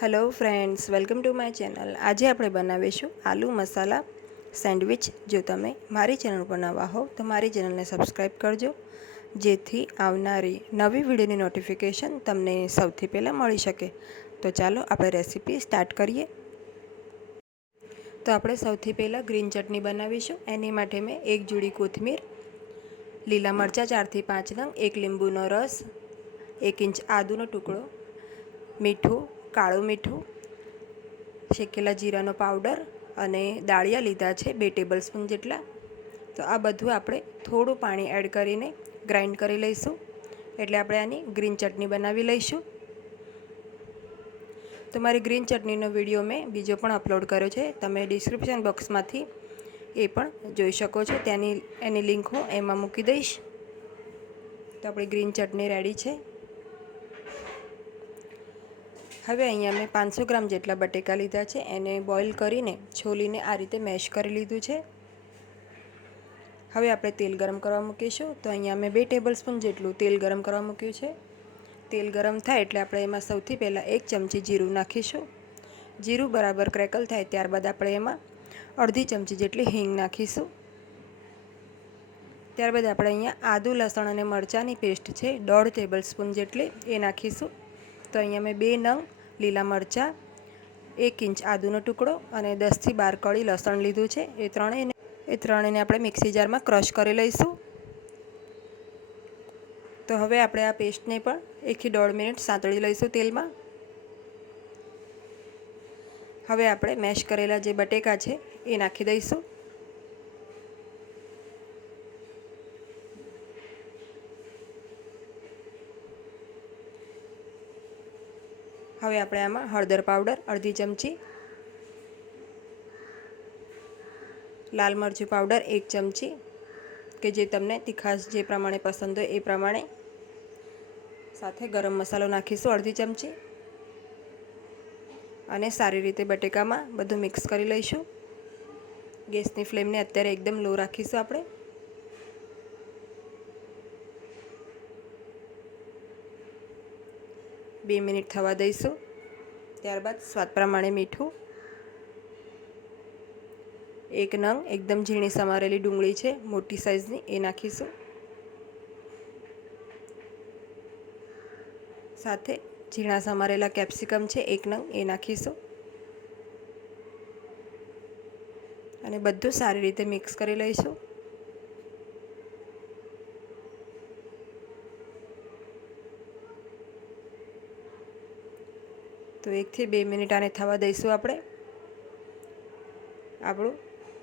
Hello friends welcome to my channel આજે આપણે બનાવીશું આલુ મસાલા સેન્ડવિચ. જો તમે મારી ચેનલ પર નવા હો, તો મારી ચેનલને સબસ્ક્રાઈબ કરજો, જેથી આવનારી નવી વિડીયોની નોટિફિકેશન તમને સૌથી પહેલાં મળી શકે. તો ચાલો આપણે રેસીપી સ્ટાર્ટ કરીએ. તો આપણે સૌથી પહેલાં ગ્રીન ચટણી બનાવીશું. એની માટે મેં એક જોડી કોથમીર, લીલા મરચાં ચારથી પાંચ નંગ, એક લીંબુનો રસ, એક ઇંચ આદુનો ટુકડો, મીઠું કાળું મીઠું, શેકેલા જીરાનો પાવડર અને દાળિયા લીધા છે બે ટેબલ સ્પૂન જેટલા. તો આ બધું આપણે થોડું પાણી એડ કરીને ગ્રાઇન્ડ કરી લઈશું. એટલે આપણે આની ગ્રીન ચટણી બનાવી લઈશું. તો મારી ગ્રીન ચટણીનો વીડિયો મેં બીજો પણ અપલોડ કર્યો છે. તમે ડિસ્ક્રિપ્શન બોક્સમાંથી એ પણ જોઈ શકો છો. ત્યાંની એની લિંક હું એમાં મૂકી દઈશ. તો આપણી ગ્રીન ચટણી રેડી છે. હવે અહીંયા મેં પાંચસો ગ્રામ જેટલા બટેકા લીધા છે, એને બોઇલ કરીને છોલીને આ રીતે મેશ કરી લીધું છે. હવે આપણે તેલ ગરમ કરવા મૂકીશું. તો અહીંયા મેં બે ટેબલ સ્પૂન જેટલું તેલ ગરમ કરવા મૂક્યું છે. તેલ ગરમ થાય એટલે આપણે એમાં સૌથી પહેલાં એક ચમચી જીરું નાખીશું. જીરું બરાબર ક્રેકલ થાય ત્યારબાદ આપણે એમાં અડધી ચમચી જેટલી હિંગ નાખીશું. ત્યારબાદ આપણે અહીંયા આદુ, લસણ અને મરચાંની પેસ્ટ છે, દોઢ ટેબલ સ્પૂન જેટલી એ નાખીશું. તો અહીંયા મેં બે નંગ, લીલા મરચાં, એક ઇંચ આદુનો ટુકડો અને દસથી બાર કળી લસણ લીધું છે. એ ત્રણેયને એ ત્રણેયને આપણે મિક્સી જારમાં ક્રશ કરી લઈશું. તો હવે આપણે આ પેસ્ટને પણ એકથી દોઢ મિનિટ સાંતળી લઈશું તેલમાં. હવે આપણે મેશ કરેલા જે બટેકા છે એ નાખી દઈશું. હવે આપણે આમાં હળદર પાવડર, અડધી ચમચી લાલ મરચું પાવડર, એક ચમચી કે જે તમને તીખાશ જે પ્રમાણે પસંદ હોય એ પ્રમાણે સાથે ગરમ મસાલો નાખીશું અડધી ચમચી અને સારી રીતે બટેકામાં બધું મિક્સ કરી લઈશું. ગેસની ફ્લેમને અત્યારે એકદમ લો રાખીશું આપણે. બે મિનિટ થવા દઈશું. ત્યારબાદ સ્વાદ પ્રમાણે મીઠું. એક નંગ એકદમ ઝીણી સમારેલી ડુંગળી છે, મોટી સાઇઝની એ નાખીશું. સાથે ઝીણા સમારેલા કેપ્સિકમ છે, એક નંગ, એ નાખીશું. અને બધું સારી રીતે મિક્સ કરી લઈશું. તો એકથી બે મિનિટ આને થવા દઈશું આપણે. આપણું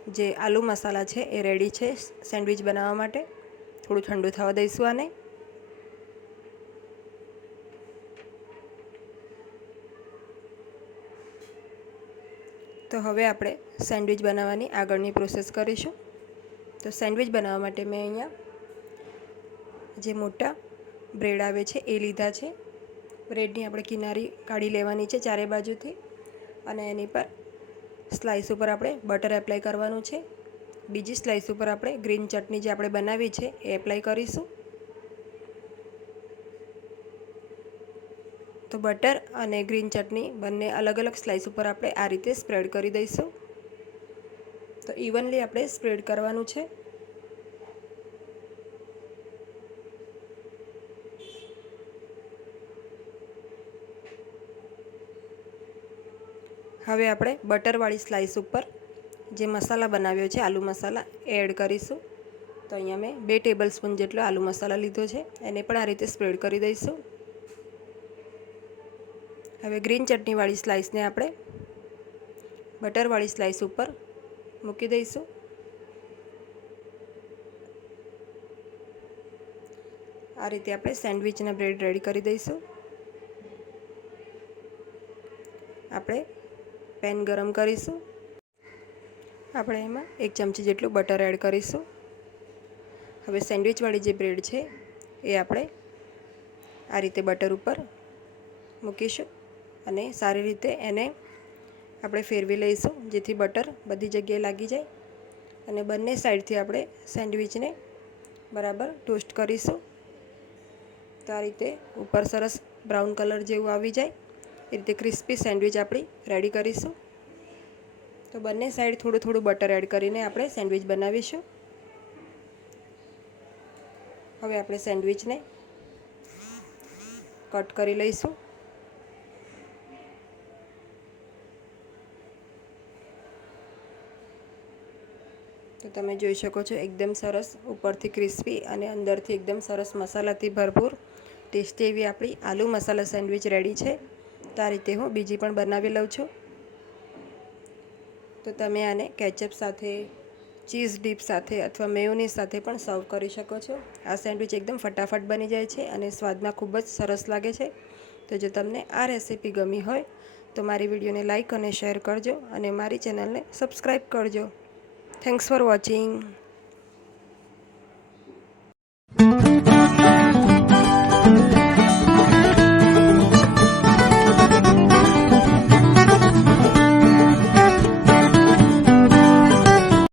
જે આલુ મસાલા છે એ રેડી છે સેન્ડવિચ બનાવવા માટે. થોડું ઠંડુ થવા દઈશું આને. તો હવે આપણે સેન્ડવિચ બનાવવાની આગળની પ્રોસેસ કરીશું. તો સેન્ડવિચ બનાવવા માટે મેં અહીંયા જે મોટા બ્રેડ આવે છે એ લીધા છે. બ્રેડની આપણે કિનારી કાઢી લેવાની છે ચારે બાજુથી અને એની પર સ્લાઇસ ઉપર આપણે બટર એપ્લાય કરવાનું છે. બીજી સ્લાઇસ ઉપર આપણે ગ્રીન ચટણી જે આપણે બનાવી છે એ એપ્લાય કરીશું. તો બટર અને ગ્રીન ચટણી બંને અલગ અલગ સ્લાઇસ ઉપર આપણે આ રીતે સ્પ્રેડ કરી દઈશું. તો ઇવનલી આપણે સ્પ્રેડ કરવાનું છે. હવે આપણે બટરવાળી સ્લાઇસ ઉપર જે મસાલા બનાવ્યો છે, આલુ મસાલા એડ કરીશું. તો અહીંયા મેં બે ટેબલ સ્પૂન જેટલો આલુ મસાલા લીધો છે, એને પણ આ રીતે સ્પ્રેડ કરી દઈશું. હવે ગ્રીન ચટણીવાળી સ્લાઇસને આપણે બટરવાળી સ્લાઇસ ઉપર મૂકી દઈશું. આ રીતે આપણે સેન્ડવિચના બ્રેડ રેડી કરી દઈશું. આપણે પેન ગરમ કરીશું. આપણે એમાં એક ચમચી જેટલું બટર એડ કરીશું. હવે સેન્ડવિચવાળી જે બ્રેડ છે, એ આપણે આ રીતે બટર ઉપર મૂકીશું અને સારી રીતે એને આપણે ફેરવી લઈશું, જેથી બટર બધી જગ્યાએ લાગી જાય. અને બંને સાઈડથી આપણે સેન્ડવિચને બરાબર ટોસ્ટ કરીશું. તો આ રીતે ઉપર સરસ બ્રાઉન કલર જેવું આવી જાય. એ રીતે ક્રિસ્પી સેન્ડવિચ આપણી રેડી કરીશું. તો બંને સાઈડ થોડું થોડું બટર એડ કરીને આપણે સેન્ડવિચ બનાવીશું. હવે આપણે સેન્ડવિચને કટ કરી લઈશું. તો તમે જોઈ શકો છો એકદમ સરસ ઉપરથી ક્રિસ્પી અને અંદરથી એકદમ સરસ મસાલાથી ભરપૂર ટેસ્ટી એવી આપણી આલુ મસાલા સેન્ડવિચ રેડી છે. તો આ રીતે હું બીજી પણ બનાવી લઉં છું. તો તમે આને કેચઅપ સાથે, ચીઝ ડીપ સાથે અથવા મેયુની સાથે પણ સર્વ કરી શકો છો. આ સેન્ડવિચ એકદમ ફટાફટ બની જાય છે અને સ્વાદમાં ખૂબ જ સરસ લાગે છે. તો જો તમને આ રેસીપી ગમી હોય તો મારી વિડીયોને લાઇક અને શેર કરજો અને મારી ચેનલને સબસ્ક્રાઈબ કરજો. Thanks for watching.